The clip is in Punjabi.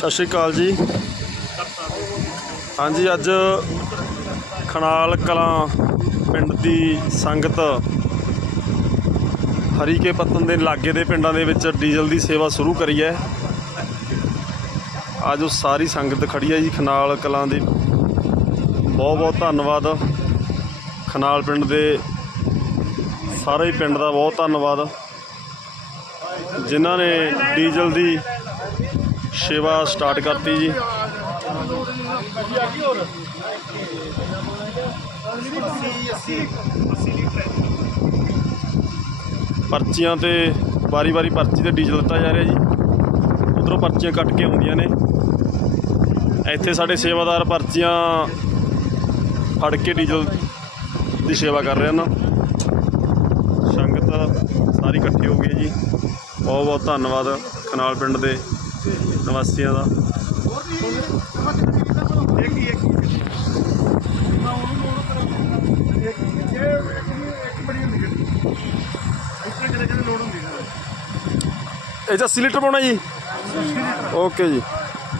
ਸਤਿ ਸ਼੍ਰੀ ਅਕਾਲ ਜੀ। ਹਾਂਜੀ, ਅੱਜ ਖਨਾਲ ਕਲਾਂ ਪਿੰਡ ਦੀ ਸੰਗਤ ਹਰੀਕੇ ਪੱਤਨ ਦੇ ਲਾਗੇ ਦੇ ਪਿੰਡਾਂ ਦੇ ਵਿੱਚ ਡੀਜ਼ਲ ਦੀ ਸੇਵਾ ਸ਼ੁਰੂ ਕਰੀ ਹੈ। ਅੱਜ ਉਹ ਸਾਰੀ ਸੰਗਤ ਖੜੀ ਹੈ ਜੀ ਖਨਾਲ ਕਲਾਂ ਦੀ। ਬਹੁਤ ਬਹੁਤ ਧੰਨਵਾਦ। ਖਨਾਲ ਪਿੰਡ ਦੇ ਸਾਰੇ ਹੀ ਪਿੰਡ ਦਾ ਬਹੁਤ ਧੰਨਵਾਦ। ਜਿਨ੍ਹਾਂ ਨੇ ਡੀਜ਼ਲ ਦੀ ਸੇਵਾ ਸਟਾਰਟ ਕਰਤੀ ਜੀ। ਪਰਚੀਆਂ ਤੇ ਵਾਰੀ-ਵਾਰੀ ਪਰਚੀ ਤੇ ਡੀਜ਼ਲ ਦਿੱਤਾ ਜਾ ਰਿਹਾ ਜੀ। ਉਧਰੋਂ ਪਰਚੀਆਂ ਕੱਟ ਕੇ ਆਉਂਦੀਆਂ ਨੇ। ਇੱਥੇ ਸਾਡੇ ਸੇਵਾਦਾਰ ਪਰਚੀਆਂ ਫੜ ਕੇ ਡੀਜ਼ਲ ਦੀ ਸੇਵਾ ਕਰ ਰਹੇ ਹਨ। ਸੰਗਤ ਸਾਰੀ ਇਕੱਠੀ ਹੋ ਗਈ ਜੀ। ਬਹੁਤ ਬਹੁਤ ਧੰਨਵਾਦ ਕਨਾਲ ਪਿੰਡ ਦੇ। ਨਿਵਾਸੀਆਂ ਦਾ। ਇਹ 'ਚ 80 ਲੀਟਰ ਪਾਉਣਾ ਜੀ? ਓਕੇ ਜੀ।